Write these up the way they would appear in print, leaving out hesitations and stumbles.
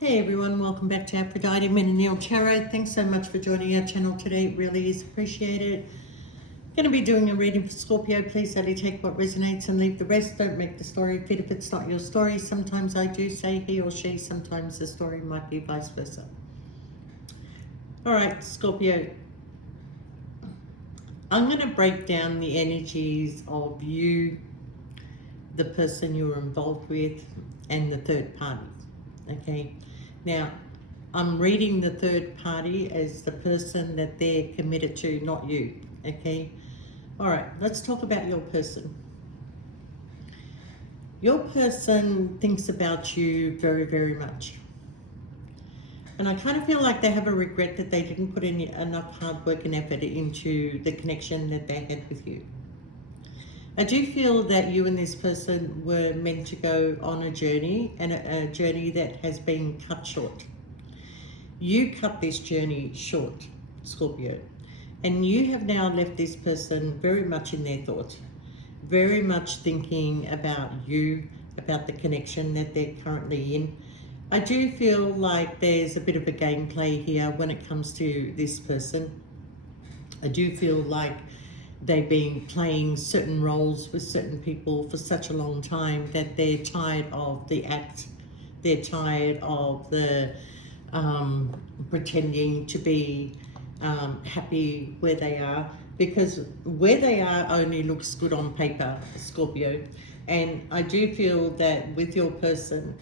Hey everyone, welcome back to Aphrodite Men and Neil Tarot. Thanks so much for joining our channel today. It really is appreciated. Going to be doing a reading for Scorpio. Please only take what resonates and leave the rest. Don't make the story fit if it's not your story. Sometimes I do say he or she, sometimes the story might be vice versa. Alright, Scorpio. I'm going to break down the energies of you, the person you're involved with, and the third party. Okay, now I'm reading the third party as the person that they're committed to, not you. Okay, all right, let's talk about your person. Your person thinks about you very, very much. And I kind of feel like they have a regret that they didn't put in enough hard work and effort into the connection that they had with you. I do feel that you and this person were meant to go on a journey, and a journey that has been cut short. You cut this journey short, Scorpio, and you have now left this person very much in their thoughts, very much thinking about you, about the connection that they're currently in. I do feel like there's a bit of a gameplay here when it comes to this person. I do feel like they've been playing certain roles with certain people for such a long time that they're tired of the act. They're tired of the pretending to be happy where they are, because where they are only looks good on paper, Scorpio. And I do feel that with your person,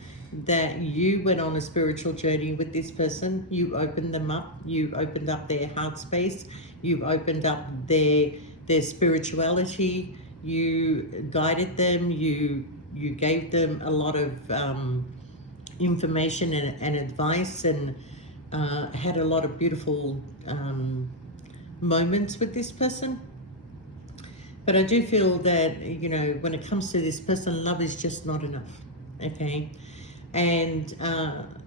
that you went on a spiritual journey with this person. You opened them up. You opened up their heart space. You opened up their spirituality. You guided them. You gave them a lot of information and advice, and had a lot of beautiful moments with this person. But I do feel that, you know, when it comes to this person, love is just not enough. Okay, and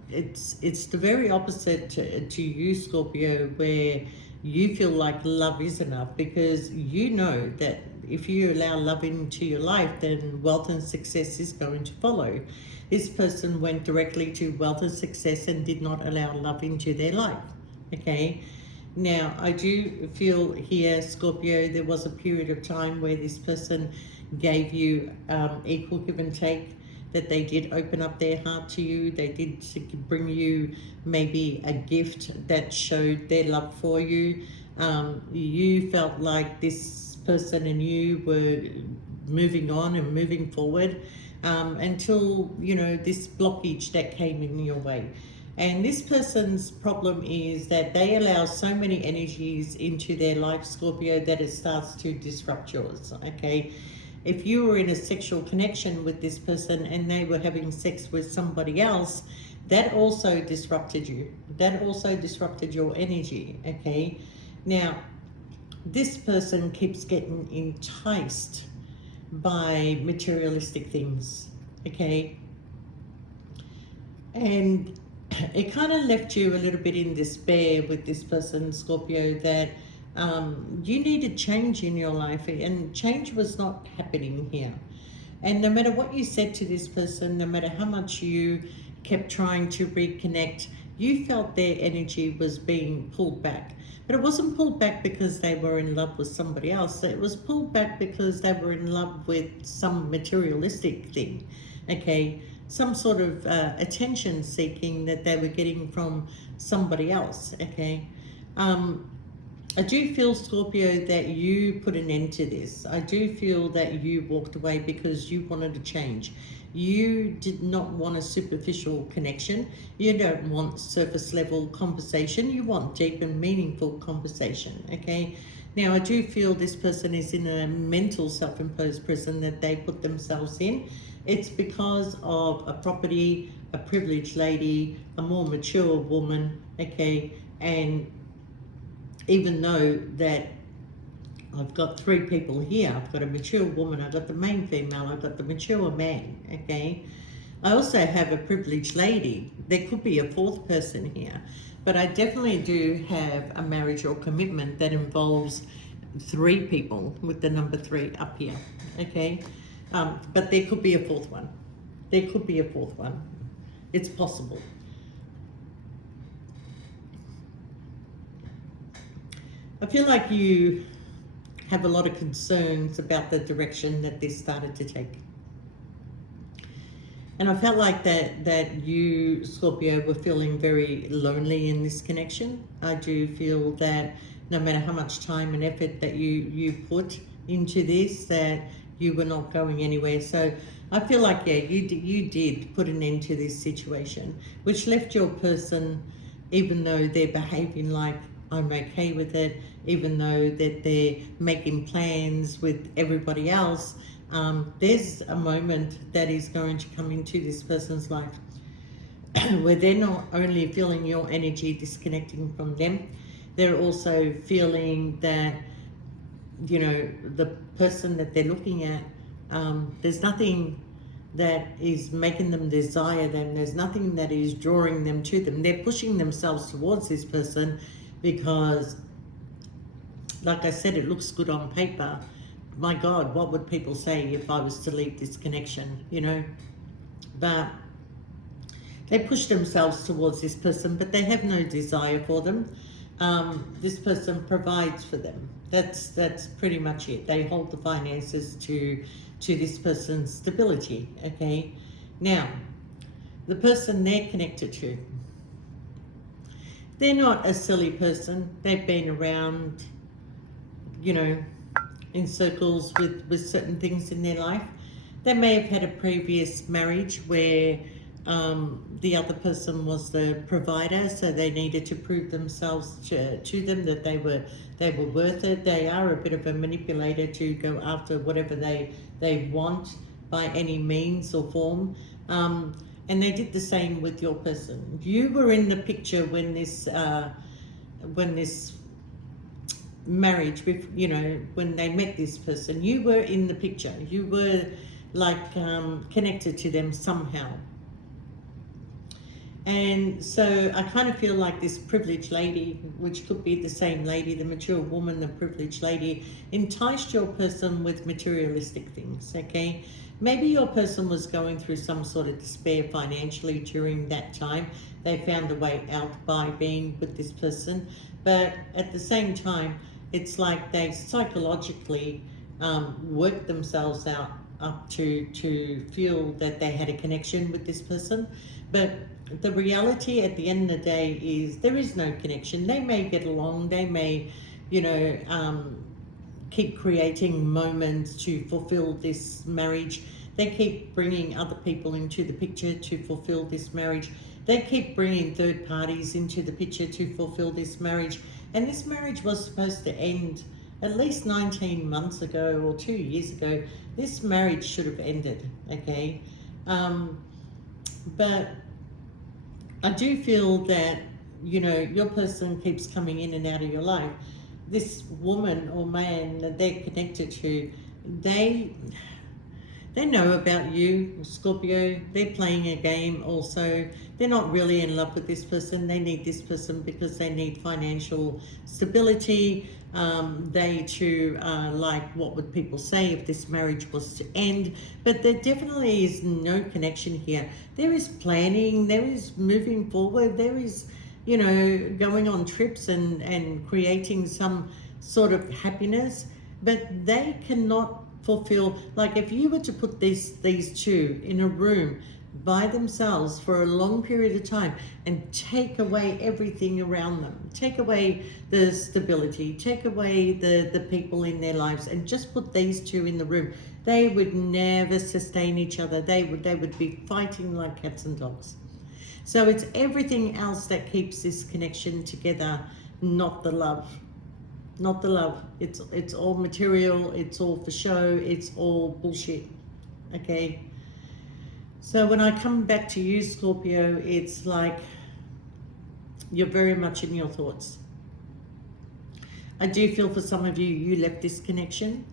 it's the very opposite to you, Scorpio, where you feel like love is enough, because you know that if you allow love into your life, then wealth and success is going to follow. This person went directly to wealth and success and did not allow love into their life. Okay, now I do feel here, Scorpio, there was a period of time where this person gave you equal give and take, that they did open up their heart to you. They did bring you maybe a gift that showed their love for you. You felt like this person and you were moving on and moving forward, until, you know, this blockage that came in your way. And this person's problem is that they allow so many energies into their life, Scorpio, that it starts to disrupt yours. Okay, if you were in a sexual connection with this person and they were having sex with somebody else, that also disrupted you. That also disrupted your energy. Okay, now this person keeps getting enticed by materialistic things. Okay, and it kind of left you a little bit in despair with this person, Scorpio, that you needed change in your life, and change was not happening here. And no matter what you said to this person, no matter how much you kept trying to reconnect, you felt their energy was being pulled back. But it wasn't pulled back because they were in love with somebody else. It was pulled back because they were in love with some materialistic thing. Okay, some sort of attention seeking that they were getting from somebody else. Okay, I do feel, Scorpio, that you put an end to this. I do feel that you walked away because you wanted to change. You did not want a superficial connection. You don't want surface level conversation. You want deep and meaningful conversation. Okay, now I do feel this person is in a mental self-imposed prison that they put themselves in. It's because of a property, a privileged lady, a more mature woman. Okay, and even though that I've got three people here, I've got a mature woman, I've got the main female, I've got the mature man. Okay, I also have a privileged lady. There could be a fourth person here, but I definitely do have a marriage or commitment that involves three people with the number 3 up here. Okay, but there could be a fourth one. There could be a fourth one. It's possible. I feel like you have a lot of concerns about the direction that this started to take. And I felt like that you, Scorpio, were feeling very lonely in this connection. I do feel that no matter how much time and effort that you put into this, that you were not going anywhere. So I feel like, yeah, you did put an end to this situation, which left your person, even though they're behaving like I'm okay with it, even though that they're making plans with everybody else, there's a moment that is going to come into this person's life where they're not only feeling your energy disconnecting from them, they're also feeling that, you know, the person that they're looking at, there's nothing that is making them desire them. There's nothing that is drawing them to them. They're pushing themselves towards this person because, like I said, it looks good on paper. My God, what would people say if I was to leave this connection, you know? But they push themselves towards this person, but they have no desire for them. This person provides for them. That's pretty much it. They hold the finances to this person's stability, okay? Now, the person they're connected to, they're not a silly person. They've been around, you know, in circles with certain things in their life. They may have had a previous marriage where the other person was the provider, so they needed to prove themselves to them that they were worth it. They are a bit of a manipulator to go after whatever they want by any means or form. And they did the same with your person. You were in the picture when this marriage, you know, when they met this person, you were in the picture. You were like connected to them somehow. And so I kind of feel like this privileged lady, which could be the same lady, the mature woman, the privileged lady, enticed your person with materialistic things, okay? Maybe your person was going through some sort of despair financially during that time. They found a way out by being with this person. But at the same time, it's like they psychologically worked themselves up to feel that they had a connection with this person. But the reality at the end of the day is there is no connection. They may get along, they may, you know, keep creating moments to fulfill this marriage. They keep bringing other people into the picture to fulfill this marriage. They keep bringing third parties into the picture to fulfill this marriage. And this marriage was supposed to end at least 19 months ago or 2 years ago. This marriage should have ended, okay? But I do feel that, you know, your person keeps coming in and out of your life. This woman or man that they're connected to, they know about you, Scorpio. They're playing a game also. They're not really in love with this person. They need this person because they need financial stability. They too are like, what would people say if this marriage was to end? But there definitely is no connection here. There is planning. There is moving forward. There is, you know, going on trips and creating some sort of happiness. But they cannot fulfill, like if you were to put these two in a room by themselves for a long period of time and take away everything around them, take away the stability, take away the people in their lives, and just put these two in the room, they would never sustain each other. They would be fighting like cats and dogs. So it's everything else that keeps this connection together, not the love. Not the love. It's all material, it's all for show, it's all bullshit. Okay? So when I come back to you, Scorpio, it's like you're very much in your thoughts. I do feel for some of you, you left this connection.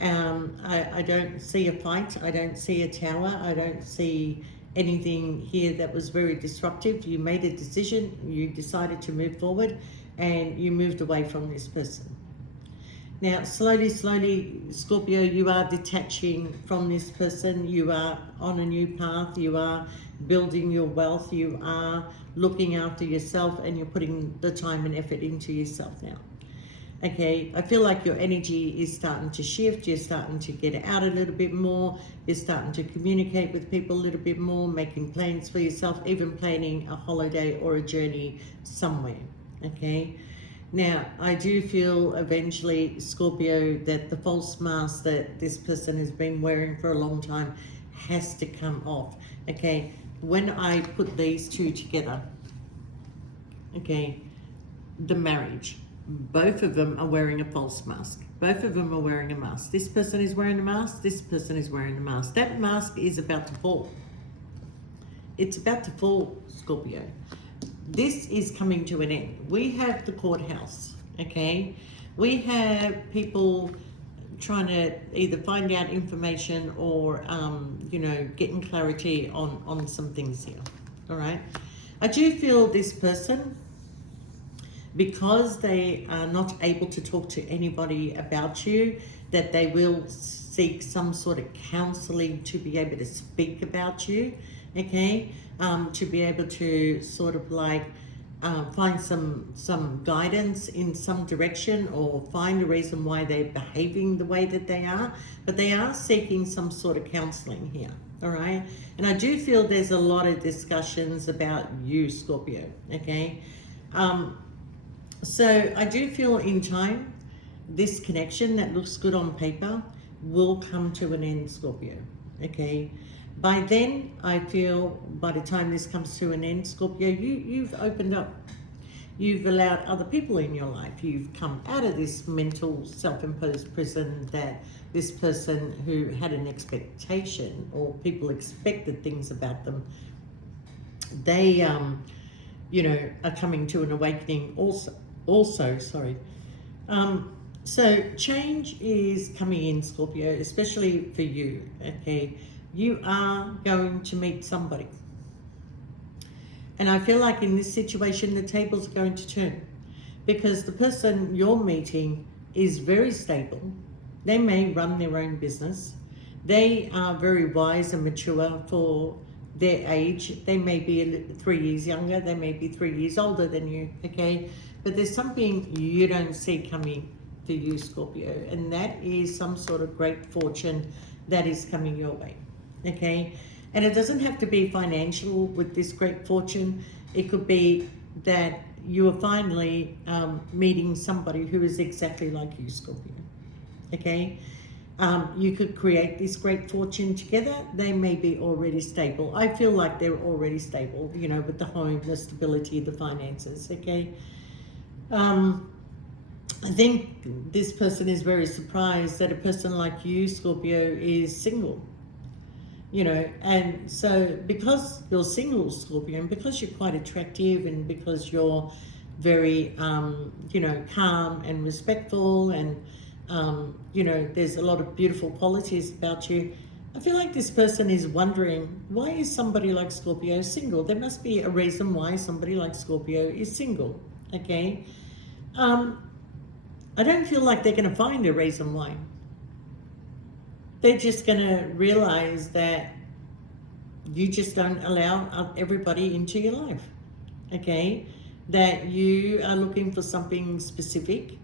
I don't see a fight. I don't see a tower. I don't see anything here that was very disruptive. You made a decision. You decided to move forward and you moved away from this person. Now, slowly, Scorpio, you are detaching from this person. You are on a new path. You are building your wealth. You are looking after yourself and you're putting the time and effort into yourself now. Okay, I feel like your energy is starting to shift. You're starting to get out a little bit more. You're starting to communicate with people a little bit more, making plans for yourself, even planning a holiday or a journey somewhere. Okay, now I do feel eventually, Scorpio, that the false mask that this person has been wearing for a long time has to come off. Okay, when I put these two together, okay, the marriage, both of them are wearing a false mask. Both of them are wearing a mask. This person is wearing a mask. This person is wearing a mask. That mask is about to fall. It's about to fall, Scorpio. This is coming to an end. We have the courthouse, okay? We have people trying to either find out information or, getting clarity on some things here, all right? I do feel this person, because they are not able to talk to anybody about you, that they will seek some sort of counseling to be able to speak about you, okay? To be able to sort of like find some guidance in some direction, or find a reason why they're behaving the way that they are, but they are seeking some sort of counseling here, all right? And I do feel there's a lot of discussions about you, Scorpio, okay? So I do feel in time, this connection that looks good on paper will come to an end, Scorpio, okay? By then, I feel by the time this comes to an end, Scorpio, you've opened up. You've allowed other people in your life. You've come out of this mental self-imposed prison that this person who had an expectation, or people expected things about them, they, are coming to an awakening also, sorry. So change is coming in, Scorpio, especially for you, okay? You are going to meet somebody. And I feel like in this situation, the tables are going to turn, because the person you're meeting is very stable. They may run their own business. They are very wise and mature for their age. They may be 3 years younger. They may be 3 years older than you, okay? But there's something you don't see coming for you, Scorpio, and that is some sort of great fortune that is coming your way, okay? And it doesn't have to be financial with this great fortune. It could be that you are finally meeting somebody who is exactly like you, Scorpio, okay? You could create this great fortune together. They may be already stable. I feel like they're already stable, with the home, the stability, the finances, okay? I think this person is very surprised that a person like you, Scorpio, is single. And so because you're single, Scorpio, and because you're quite attractive, and because you're very, calm and respectful, and, there's a lot of beautiful qualities about you, I feel like this person is wondering, why is somebody like Scorpio single? There must be a reason why somebody like Scorpio is single, okay? I don't feel like they're going to find a reason why. They're just going to realize that you just don't allow everybody into your life, okay? That you are looking for something specific,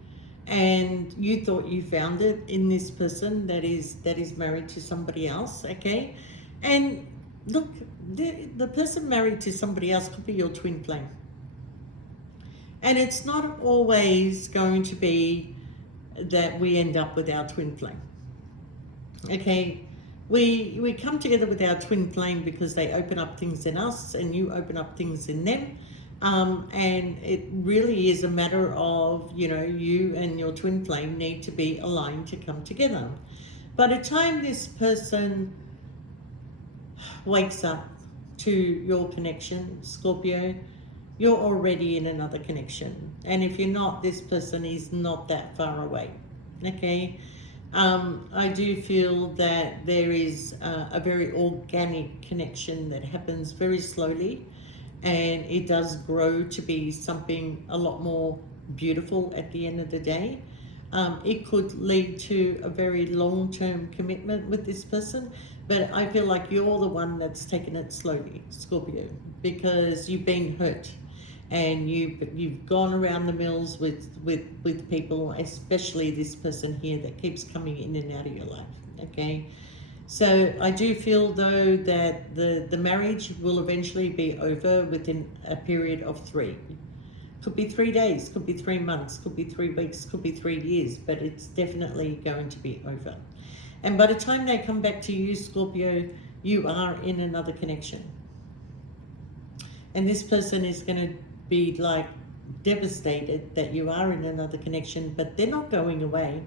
and you thought you found it in this person that is married to somebody else, okay? And look, the person married to somebody else could be your twin flame. And it's not always going to be that we end up with our twin flame. Okay, we come together with our twin flame because they open up things in us, and you open up things in them. And it really is a matter of, you and your twin flame need to be aligned to come together. By the time this person wakes up to your connection, Scorpio, you're already in another connection. And if you're not, this person is not that far away, okay? I do feel that there is a very organic connection that happens very slowly, and it does grow to be something a lot more beautiful at the end of the day. It could lead to a very long-term commitment with this person, but I feel like you're the one that's taken it slowly, Scorpio, because you've been hurt. and you've gone around the mills with people, especially this person here that keeps coming in and out of your life. Okay, so I do feel though that the marriage will eventually be over within a period of 3. Could be 3 days, could be 3 months, could be 3 weeks, could be 3 years, but it's definitely going to be over. And by the time they come back to you, Scorpio, you are in another connection. And this person is going to be like devastated that you are in another connection, but they're not going away.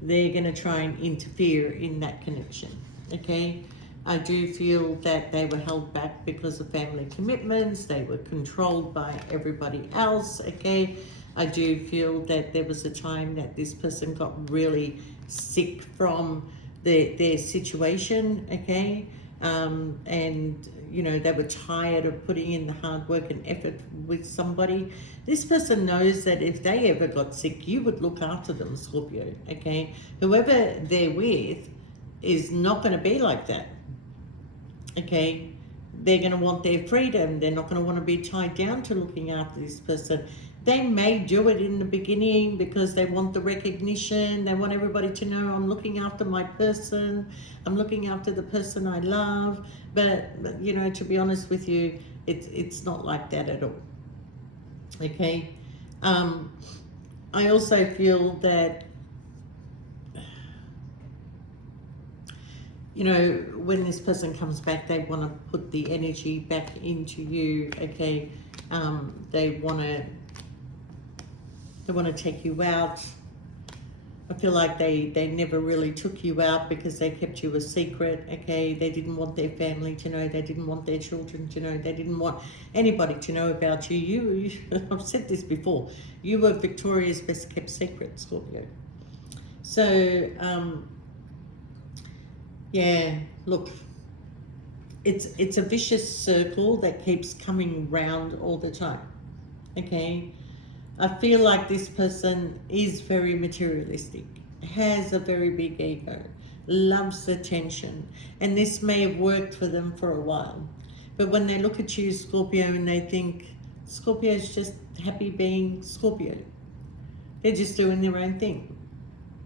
They're going to try and interfere in that connection. Okay, I do feel that they were held back because of family commitments. They were controlled by everybody else. Okay, I do feel that there was a time that this person got really sick from their situation. Okay, and you know, they were tired of putting in the hard work and effort with somebody. This person knows that if they ever got sick, you would look after them, Scorpio. Okay, whoever they're with is not going to be like that. Okay, they're going to want their freedom. They're not going to want to be tied down to looking after this person. They may do it in the beginning because they want the recognition. They want everybody to know I'm looking after my person. I'm looking after the person I love. But you know, to be honest with you, it's not like that at all. Okay. I also feel that, you know, when this person comes back, they want to put the energy back into you. Okay. They want to take you out. I feel like they never really took you out because they kept you a secret. Okay, they didn't want their family to know. They didn't want their children to know. They didn't want anybody to know about you. You I've said this before. You were Victoria's best kept secret, Scorpio. So yeah, look, it's a vicious circle that keeps coming round all the time. Okay, I feel like this person is very materialistic, has a very big ego, loves attention, and this may have worked for them for a while. But when they look at you, Scorpio, and they think Scorpio's just happy being Scorpio, they're just doing their own thing.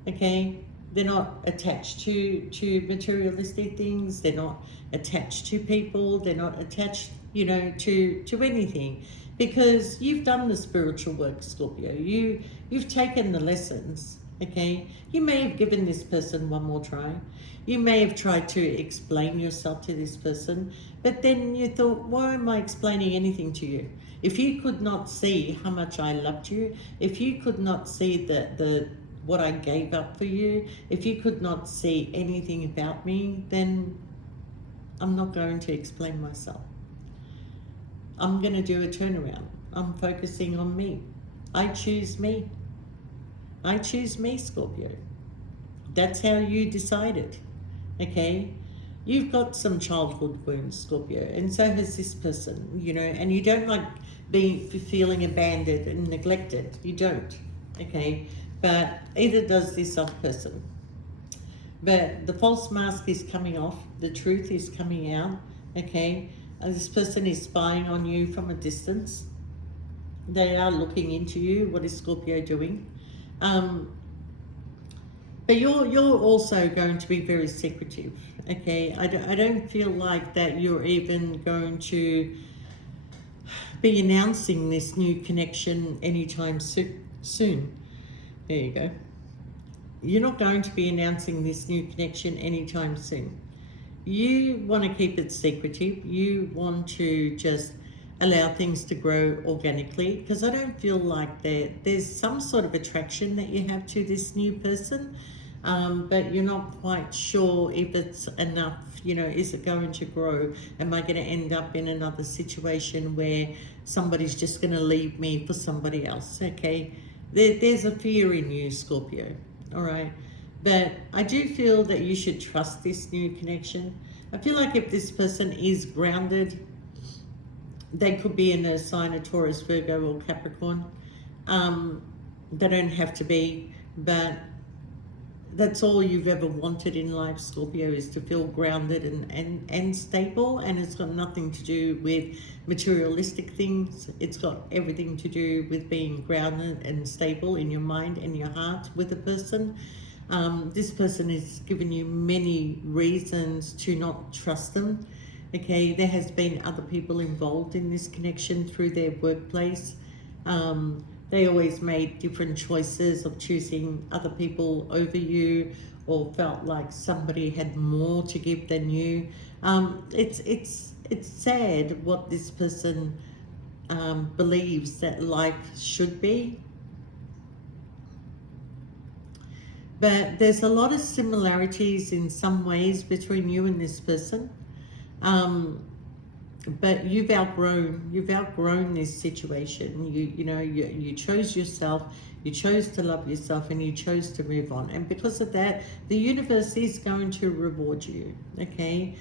Okay? They're not attached to materialistic things. They're not attached to people. They're not attached, you know, to anything. Because you've done the spiritual work, Scorpio. You've taken the lessons, okay? You may have given this person one more try. You may have tried to explain yourself to this person, but then you thought, why am I explaining anything to you? If you could not see how much I loved you, if you could not see the what I gave up for you, if you could not see anything about me, then I'm not going to explain myself. I'm going to do a turnaround. I'm focusing on me. I choose me. I choose me, Scorpio. That's how you decided, okay? You've got some childhood wounds, Scorpio, and so has this person, you know, and you don't like feeling abandoned and neglected. You don't, okay? But either does this other person. But the false mask is coming off. The truth is coming out, okay? This person is spying on you from a distance. They are looking into you. What is Scorpio doing? But you're also going to be very secretive, okay? I don't feel like that you're even going to be announcing this new connection anytime soon. There you go. You're not going to be announcing this new connection anytime soon. You want to keep it secretive. You want to just allow things to grow organically, because I don't feel like there's some sort of attraction that you have to this new person, but you're not quite sure if it's enough. You know, is it going to grow? Am I going to end up in another situation where somebody's just going to leave me for somebody else? Okay, there's a fear in you, Scorpio. All right. But I do feel that you should trust this new connection. I feel like if this person is grounded, they could be in a sign of Taurus, Virgo, or Capricorn. They don't have to be, but that's all you've ever wanted in life, Scorpio, is to feel grounded and stable. And it's got nothing to do with materialistic things. It's got everything to do with being grounded and stable in your mind and your heart with a person. This person is giving you many reasons to not trust them. Okay, there has been other people involved in this connection through their workplace. They always made different choices of choosing other people over you, or felt like somebody had more to give than you. It's sad what this person believes that life should be. But there's a lot of similarities in some ways between you and this person. Um, but you've outgrown this situation. You chose yourself, you chose to love yourself, and you chose to move on. And because of that, the universe is going to reward you. Okay.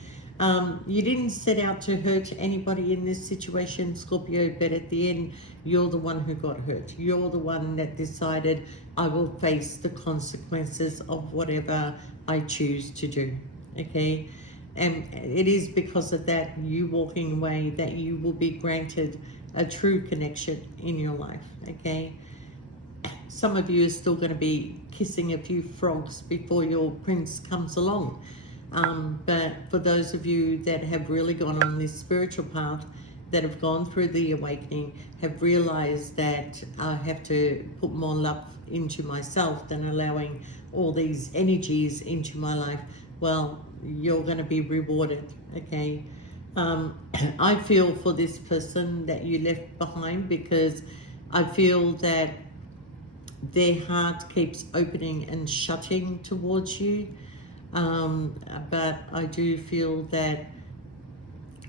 You didn't set out to hurt anybody in this situation, Scorpio, but at the end, you're the one who got hurt. You're the one that decided, I will face the consequences of whatever I choose to do. Okay. And it is because of that, you walking away, that you will be granted a true connection in your life. Okay. Some of you are still going to be kissing a few frogs before your prince comes along. But for those of you that have really gone on this spiritual path, that have gone through the awakening, have realized that I have to put more love into myself than allowing all these energies into my life, well, you're going to be rewarded. Okay. I feel for this person that you left behind, because I feel that their heart keeps opening and shutting towards you. But I do feel that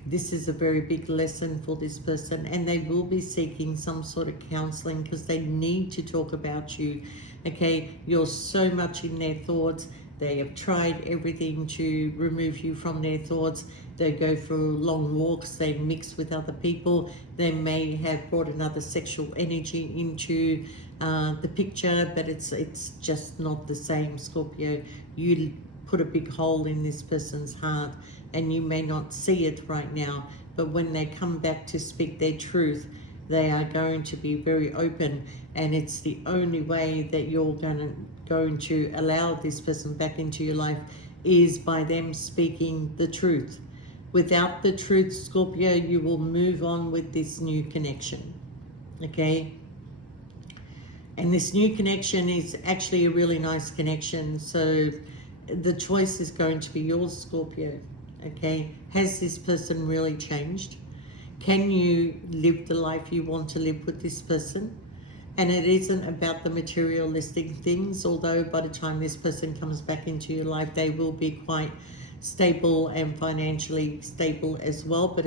this is a very big lesson for this person, and they will be seeking some sort of counseling because they need to talk about you. Okay, you're so much in their thoughts. They have tried everything to remove you from their thoughts. They go for long walks, they mix with other people, they may have brought another sexual energy into the picture, but it's just not the same, Scorpio. You put a big hole in this person's heart, and you may not see it right now, but when they come back to speak their truth, they are going to be very open, and it's the only way that you're going to allow this person back into your life is by them speaking the truth. Without the truth, Scorpio, you will move on with this new connection. Okay? And this new connection is actually a really nice connection. So the choice is going to be yours, Scorpio. Okay? Has this person really changed? Can you live the life you want to live with this person? And it isn't about the materialistic things, although by the time this person comes back into your life, they will be quite stable and financially stable as well, but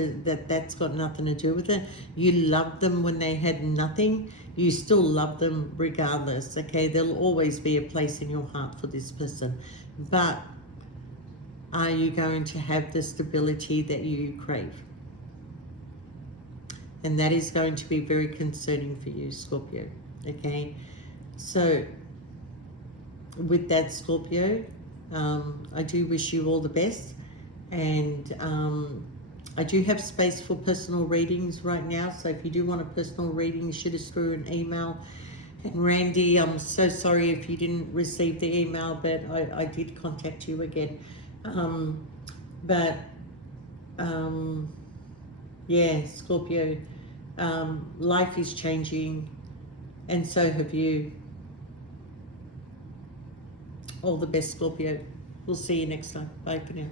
that's got nothing to do with it. You loved them when they had nothing. You still love them regardless. Okay, there'll always be a place in your heart for this person, but are you going to have the stability that you crave? And that is going to be very concerning for you, Scorpio. Okay, so with that, Scorpio, I do wish you all the best, and I do have space for personal readings right now, so if you do want a personal reading, shoot us through an email. And Randy, I'm so sorry if you didn't receive the email, but I did contact you again. Yeah, Scorpio, life is changing, and so have you. All the best, Scorpio. We'll see you next time. Bye for now.